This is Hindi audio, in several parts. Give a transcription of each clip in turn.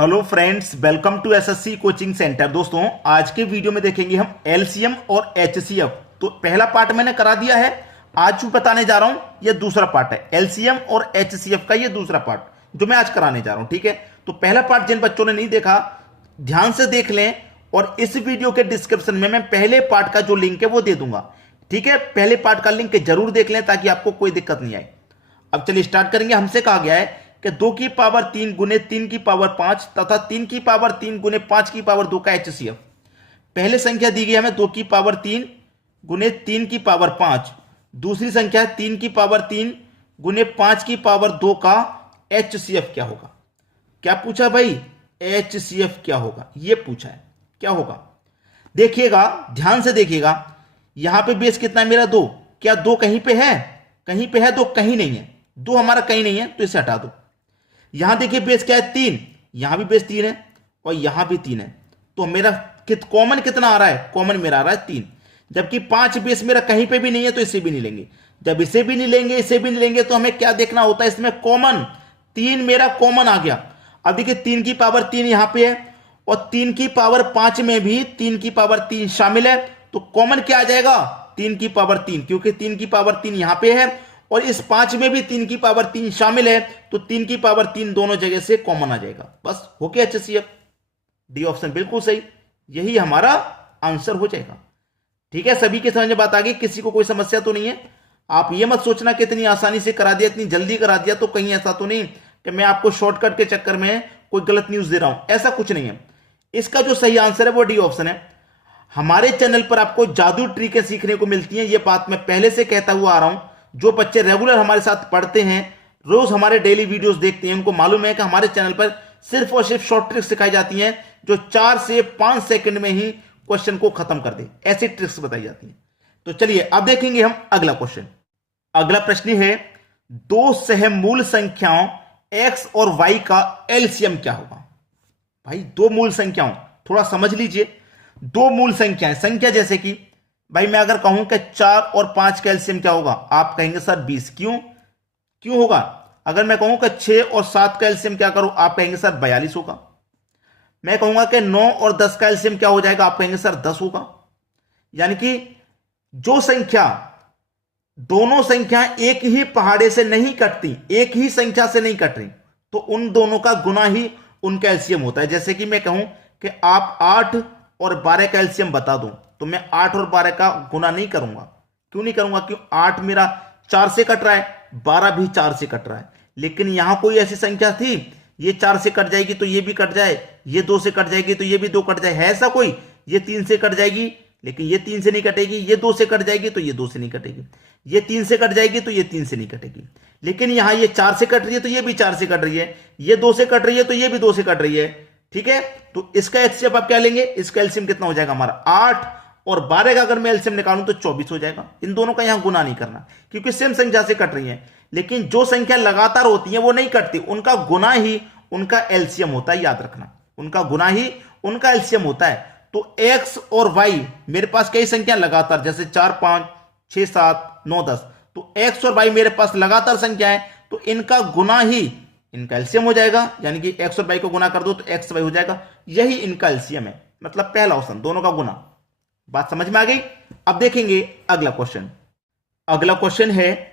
Hello friends, welcome to SSC coaching centre. दोस्तों, आज के वीडियो में देखेंगे हम एलसीएम और एचसीएफ। तो पहला पार्ट मैंने करा दिया है, आज जो बताने जा रहा हूं ये दूसरा पार्ट है। एलसीएम और एचसीएफ का ये दूसरा पार्ट जो मैं आज कराने जा रहा हूं। ठीक है, तो पहला पार्ट जिन बच्चों ने नहीं देखा ध्यान से देख लें, और इस वीडियो के डिस्क्रिप्शन में मैं पहले पार्ट का जो लिंक है वो दे दूंगा। ठीक है, पहले पार्ट का लिंक जरूर देख लें ताकि आपको कोई दिक्कत नहीं आए। अब चलिए स्टार्ट करेंगे। हमसे कहा गया है कि 2 की पावर 3 गुने 3 की पावर 5 तथा 3 की पावर 3 गुने 5 की पावर 2 का एचसीएफ। पहले संख्या दी गई हमें 2 की पावर 3 गुने 3 की पावर 5, दूसरी संख्या है 3 की पावर 3 गुने 5 की पावर 2 का एचसीएफ क्या होगा। क्या पूछा भाई? एचसीएफ क्या होगा ये पूछा है। क्या होगा देखिएगा, ध्यान से देखिएगा। यहां पे बेस कितना है मेरा? 2। क्या 2 कहीं पे है? कहीं पे है 2, कहीं नहीं है। 2 हमारा कहीं नहीं है तो इसे हटा दो। यहां देखिए बेस क्या है? 3। यहां भी बेस 3 है और यहां भी 3 है, तो मेरा कॉमन कितना आ रहा है? कॉमन मेरा आ रहा है 3। जबकि 5 बेस मेरा कहीं पे भी नहीं है तो इसे भी नहीं लेंगे। जब इसे भी नहीं लेंगे, इसे भी नहीं लेंगे, तो हमें क्या देखना होता है? इसमें कॉमन 3 मेरा कॉमन आ गया। अब देखिए 3 की पावर 3 यहां पे है और 3 की पावर 5 में भी 3 की पावर 3 शामिल है, तो कॉमन क्या आ जाएगा? 3 की पावर 3, क्योंकि 3 की पावर 3 यहां पे है और इस 5 में भी 3 की पावर 3 शामिल है, तो 3 की पावर 3 दोनों जगह से कॉमन आ जाएगा। बस हो गया एचसीएफ। डी ऑप्शन बिल्कुल सही, यही हमारा आंसर हो जाएगा। ठीक है, सभी के समझ में बात आ गई? किसी को कोई समस्या तो नहीं है? आप ये मत सोचना कि इतनी आसानी से करा दिया, इतनी जल्दी करा दिया, तो कहीं ऐसा तो नहीं कि मैं आपको शॉर्टकट के चक्कर में कोई गलत न्यूज दे रहा हूं। ऐसा कुछ नहीं है। इसका जो सही आंसर है वो डी ऑप्शन है। हमारे चैनल पर आपको जादू ट्रिकें सीखने को मिलती हैं, ये बात मैं पहले से कहता हुआ आ रहा हूं। जो बच्चे रेगुलर हमारे साथ पढ़ते हैं, रोज हमारे डेली वीडियोस देखते हैं, उनको मालूम है कि हमारे चैनल पर सिर्फ और सिर्फ शॉर्ट ट्रिक्स सिखाई जाती हैं जो 4 से 5 सेकंड में ही क्वेश्चन को खत्म कर दे। ऐसी ट्रिक्स बताई जाती हैं। तो चलिए अब देखेंगे हम अगला क्वेश्चन। अगला प्रश्न है, 2 सहमूल संख्याओं x और y का एलसीएम क्या होगा। भाई 2 मूल संख्याओं, थोड़ा समझ लीजिए। 2 मूल संख्याएं, संख्या जैसे कि भाई मैं अगर कहूं कि 4 और 5 का एलसीएम क्या होगा, आप कहेंगे सर 20। क्यों होगा? अगर मैं कहूं कि 6 और 7 का एलसीएम क्या करूं, आप कहेंगे सर 42 होगा। मैं कहूंगा कि 9 और 10 का एलसीएम क्या हो जाएगा, आप कहेंगे सर 10 होगा। यानी कि जो संख्या, दोनों संख्या एक ही पहाड़े से नहीं कटती, एक ही संख्या से नहीं कट रही, तो उन दोनों का गुना ही उनका एलसीएम होता है। जैसे कि मैं कहूं कि आप 8 और 12 का एलसीएम बता दूं, तो मैं 8 और 12 का गुना नहीं करूंगा। क्यों नहीं करूंगा? क्यों? 8 मेरा 4 से कट रहा है, 12 भी 4 से कट रहा है। लेकिन यहां कोई ऐसी संख्या थी, ये 4 से कट जाएगी तो ये भी कट जाए, ये 2 से कट जाएगी तो ये भी 2 कट जाए, है ऐसा कोई? ये 3 से कट जाएगी लेकिन ये 3 से नहीं कटेगी, ये 2 से कट जाएगी तो ये 2 से नहीं कटेगी, ये 3 से कट जाएगी तो ये 3 से नहीं कटेगी। लेकिन यहां ये 4 से कट रही है तो ये भी 4 से कट रही है, ये 2 से कट रही है तो ये भी 2 से कट रही है। ठीक है, तो इसका एचसीएफ आप क्या लेंगे? इसका एलसीएम कितना हो जाएगा हमारा? 8 और 12 का अगर मैं एलसीएम निकालूं तो 24 हो जाएगा। इन दोनों का यहां गुना नहीं करना क्योंकि सेम संख्या से कट रही है। लेकिन जो संख्या लगातार होती है वो नहीं कटती, उनका गुना ही उनका एलसीएम होता है। याद रखना, उनका गुना ही उनका एलसीएम होता है। तो x और y, मेरे पास कई संख्या लगातार, जैसे 4 5 6 7 9 10, तो x और y मेरे पास लगातार संख्या है, तो इनका गुना ही इनका एलसीएम हो जाएगा। यानी कि x और y को गुना कर दो तो x y हो जाएगा, यही इनका एलसीएम है। मतलब पहला ऑप्शन, दोनों का गुना। बात समझ में आ गई? अब देखेंगे अगला क्वेश्चन। अगला क्वेश्चन है,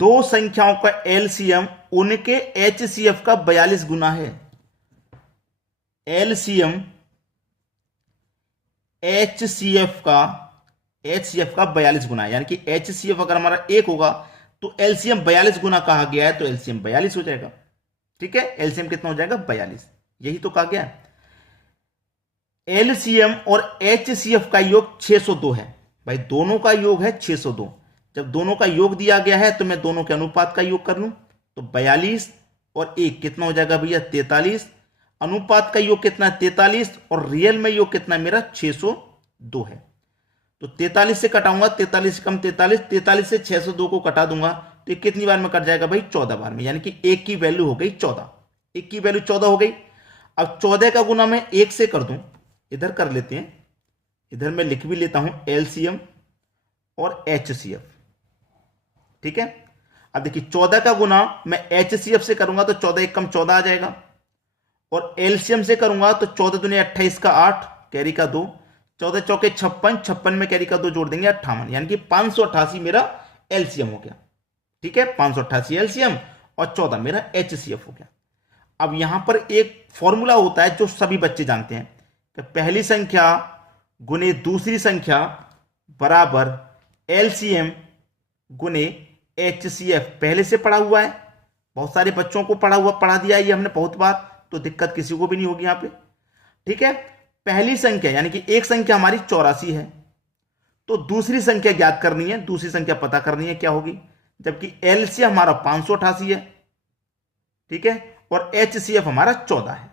2 संख्याओं का एलसीएम उनके एचसीएफ का 42 गुना है। एलसीएम एचसीएफ का 42 गुना है। यानी कि एचसीएफ अगर हमारा 1 होगा तो एलसीएम 42 गुना कहा गया है, तो एलसीएम 42 हो जाएगा। ठीक है, एलसीएम कितना हो जाएगा? 42। यही तो कहा गया है। एलसीएम और एचसीएफ का योग 602 है। भाई दोनों का योग है 602। जब दोनों का योग दिया गया है तो मैं दोनों के अनुपात का योग कर लूं, तो 42 और 1 कितना हो जाएगा भैया? 43। अनुपात का योग कितना है? 43। और रियल में योग कितना है मेरा? 602 है। तो 43 से कटाऊंगा, 43 से कम 43, 43 से 602 को कटा दूंगा तो ये कितनी बार में कट जाएगा भाई? 14 बार में। यानी कि 1 की वैल्यू हो गई 14। 1 की वैल्यू 14 हो गई। अब 14 का गुना मैं 1 से कर दूं, इधर कर लेते हैं, इधर मैं लिख भी लेता हूं एलसीएम और एचसीएफ। ठीक है, अब देखिए 14 का गुना मैं एचसीएफ से करूंगा तो 14 1 कम 14 आ जाएगा, और एलसीएम से करूंगा तो 14 दूनी 28 का 8, कैरी का 2, 14 चौके 56, 56 में कैरी का 2 जोड़ देंगे 58, यानी कि 588 मेरा एलसीएम हो गया। ठीक है, 588 एलसीएम और 14 मेरा एचसीएफ हो गया। अब यहां पर एक फॉर्मूला होता है जो सभी बच्चे जानते हैं कि पहली संख्या गुने दूसरी संख्या बराबर एलसीएम गुने एचसीएफ। पहले से पढ़ा हुआ है, बहुत सारे बच्चों को पढ़ा दिया है ये हमने बहुत बार, तो दिक्कत किसी को भी नहीं होगी यहां पे। ठीक है, पहली संख्या यानी कि एक संख्या हमारी 84 है, तो दूसरी संख्या ज्ञात करनी है, दूसरी संख्या पता करनी है क्या होगी, जबकि एलसीएम हमारा 588 है। ठीक है, और एचसीएफ हमारा 14 है।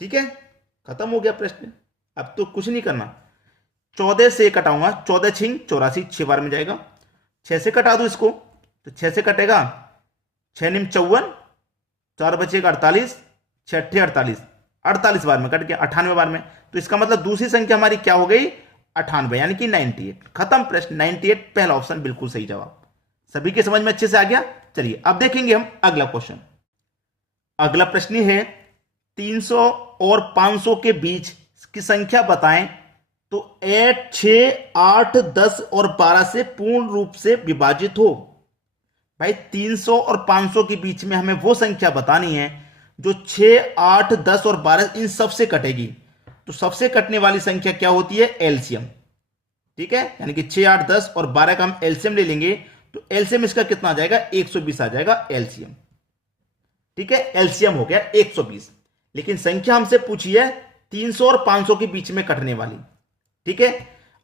ठीक है, खत्म हो गया प्रश्न। अब तो कुछ नहीं करना, 14 से कटाऊंगा, 14 छिंग 84, 6 बार में जाएगा। 6 से कटा दो इसको तो 6 से कटेगा, 6 निम 54, 4 बचेगा 48, 6 अट्ठे 48, 48 बार में कट गया, 98 बार में। तो इसका मतलब दूसरी संख्या हमारी क्या हो गई, 98, यानी कि 98। खत्म प्रश्न, 98 पहला ऑप्शन बिल्कुल सही जवाब। सभी के समझ में अच्छे से आ गया। चलिए अब देखेंगे हम अगला क्वेश्चन। अगला प्रश्न है 300 और 500 के बीच की संख्या बताएं तो 8, 6, 8, 10 और 12 से पूर्ण रूप से विभाजित हो। भाई 300 और 500 के बीच में हमें वो संख्या बतानी है जो 6, 8, 10 और 12 इन सब से कटेगी। तो सबसे कटने वाली संख्या क्या होती है, एलसीएम। ठीक है, यानी कि 6, 8, 10 और 12 का हम एलसीएम ले लेंगे तो एलसीएम इसका कितना आ जाएगा, 120 आ जाएगा एलसीएम। ठीक है, एलसीएम हो गया 120। लेकिन संख्या हमसे पूछी है 300 और 500 के बीच में कटने वाली। ठीक है,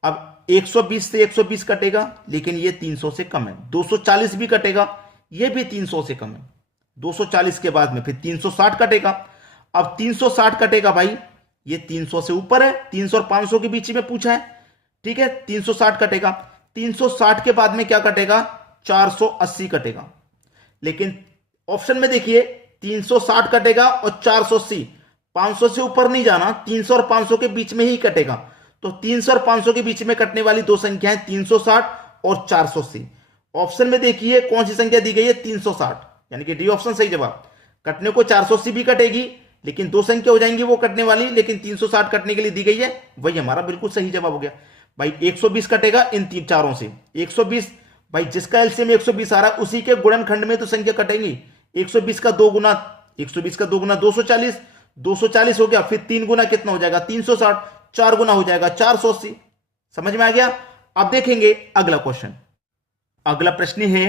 अब 120 से 120 कटेगा, लेकिन ये 300 से कम है। 240 भी कटेगा, ये भी 300 से कम है। 240 के बाद में फिर 360 कटेगा। अब 360 कटेगा भाई, ये 300 से ऊपर है, 300 और 500 के बीच में पूछा है। ठीक है, 360 कटेगा। 360 के बाद में क्या कटेगा, 480 कटेगा। लेकिन ऑप्शन में देखिए 360 कटेगा और 480, 500 से ऊपर नहीं जाना, 300 और 500 के बीच में ही कटेगा। तो 300 और 500 के बीच में कटने वाली दो संख्याएं 360 और 480। ऑप्शन में देखिए कौन सी संख्या दी गई है, 360, यानी कि डी ऑप्शन सही जवाब। कटने को 480 भी कटेगी, लेकिन दो संख्या हो जाएंगी वो कटने वाली, लेकिन 360 कटने के लिए दी गई है, वही हमारा बिल्कुल सही जवाब हो गया। भाई 120 कटेगा इन तीन चारों से, 120 भाई जिसका एलसीएम 120 आ रहा है उसी के गुणनखंड में तो संख्या कटेंगी। 120 का 2 गुना 120 का 2 गुना 240, 240 हो गया, फिर 3 गुना कितना हो जाएगा 360, 4 गुना हो जाएगा 480। समझ में आ गया। अब देखेंगे अगला क्वेश्चन। अगला प्रश्न है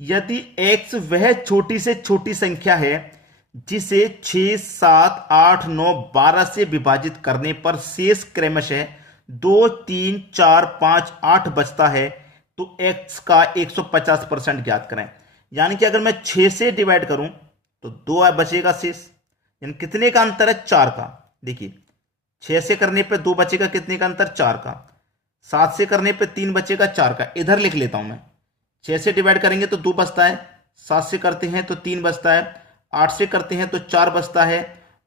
यदि x वह छोटी से छोटी संख्या है जिसे 6, 7, 8, 9, 12 से विभाजित करने पर शेष क्रमशः 2, 3, 4, 5, 8 बचता है तो x का 150% ज्ञात करें। यानी कि अगर मैं 6 से डिवाइड करूं तो 2 बचेगा शेष, यानी कितने का अंतर है, 4 का। देखिए 6 से करने पे 2 बचेगा, कितने का अंतर, 4 का। 7 से करने पे 3 बचेगा, 4 का। इधर लिख लेता हूं मैं, 6 से डिवाइड करेंगे तो 2 बचता है, 7 से करते हैं तो 3 बचता है, 8 से करते हैं तो 4 बचता है,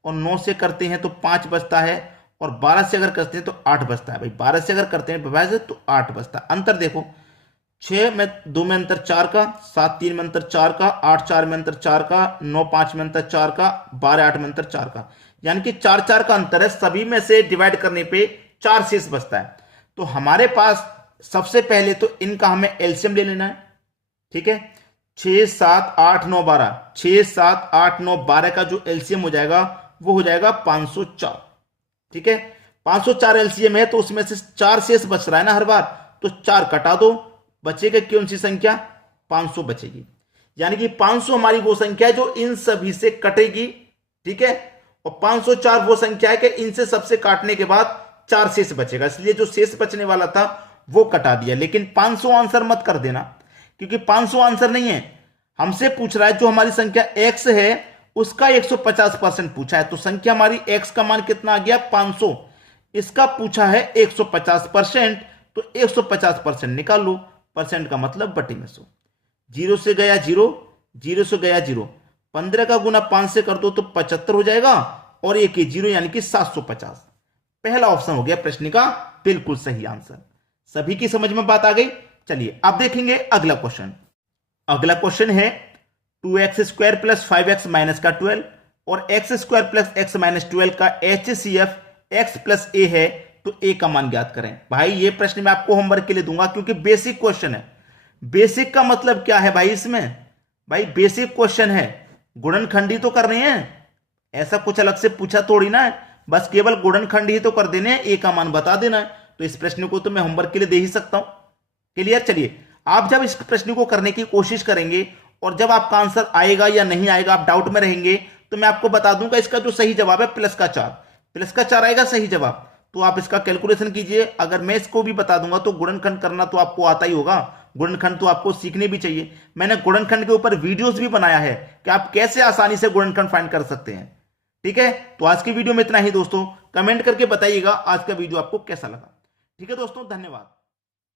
और 9 से करते हैं तो 5 बचता है, और 12 से अगर करते हैं तो 8 बचता है। भाई 12 से अगर करते हैं विभाजित तो 8 बचता है। अंतर देखो, 6 में 2 में अंतर 4 का, 7 3 में अंतर 4 का, 8 4 में अंतर 4 का, 9 5 में अंतर 4 का, 12 8 में अंतर 4 का, यानी कि 4 4 का अंतर है। सभी में से डिवाइड करने पे 4 शेष बचता है। तो हमारे पास सबसे पहले तो इनका हमें एलसीएम ले लेना है। ठीक है, 6 7 8 9 12, 6 7 8 9 12 का जो एलसीएम हो जाएगा वो हो जाएगा 504। ठीक है, 504 एलसीएम है तो उसमें से 4 शेष बच रहा है ना हर बार, तो 4 कटा दो, बचेगा कौन सी संख्या, 500 बचेगी। यानी कि 500 हमारी वो संख्या है जो इन सभी से कटेगी। ठीक है, और 504 वो संख्या है कि इनसे सबसे काटने के बाद 4 शेष बचेगा, इसलिए जो शेष बचने वाला था वो कटा दिया। लेकिन 500 आंसर मत कर देना, क्योंकि 500 आंसर नहीं है, हमसे पूछ रहा है जो हमारी संख्या x है उसका 150% पूछा है। तो संख्या हमारी x का मान कितना आ गया, 500, इसका पूछा है 150%, तो 150% निकाल लो। परसेंट का मतलब बटे में 100, 0 से गया 0, 0 से गया 0, 15 का गुना 5 से कर दो तो 75 हो जाएगा, और एक 0 यानी कि 750। पहला ऑप्शन हो गया प्रश्न का बिल्कुल सही आंसर। सभी की समझ में बात आ गई। चलिए अब देखेंगे अगला क्वेश्चन। अगला क्वेश्चन है 2x² + 5x - का 12 और x square plus x minus 12 का HCF x प्लस ए है, तो ए का मान ज्ञात करें। भाई ये प्रश्न मैं आपको होमवर्क के लिए दूंगा क्योंकि बेसिक क्वेश्चन है। बेसिक का मतलब क्या है भाई, इसमें भाई बेसिक क्वेश्चन है, गुणनखंडी तो करने हैं, ऐसा कुछ अलग से पूछा थोड़ी ना है, बस केवल गुणनखंड ही तो कर देने हैं, ए का मान बता देना है। तो इस प्रश्न को तो मैं होमवर्क के लिए दे ही सकता हूं। क्लियर। चलिए, आप जब इस प्रश्न को करने की कोशिश करेंगे और जब आपका आंसर आएगा या नहीं आएगा, आप डाउट में रहेंगे, तो मैं आपको बता दूंगा इसका जो सही जवाब है +4 आएगा सही जवाब। तो आप इसका कैलकुलेशन कीजिए। अगर मैं इसको भी बता दूंगा तो गुणनखंड करना तो आपको आता ही होगा, गुणनखंड तो आपको सीखने भी चाहिए। मैंने गुणनखंड के ऊपर वीडियोस भी बनाया है कि आप कैसे आसानी से गुणनखंड फाइंड कर सकते हैं। ठीक है, तो आज की वीडियो में इतना ही दोस्तों। कमेंट करके बताइएगा आज का वीडियो आपको कैसा लगा। ठीक है दोस्तों, धन्यवाद।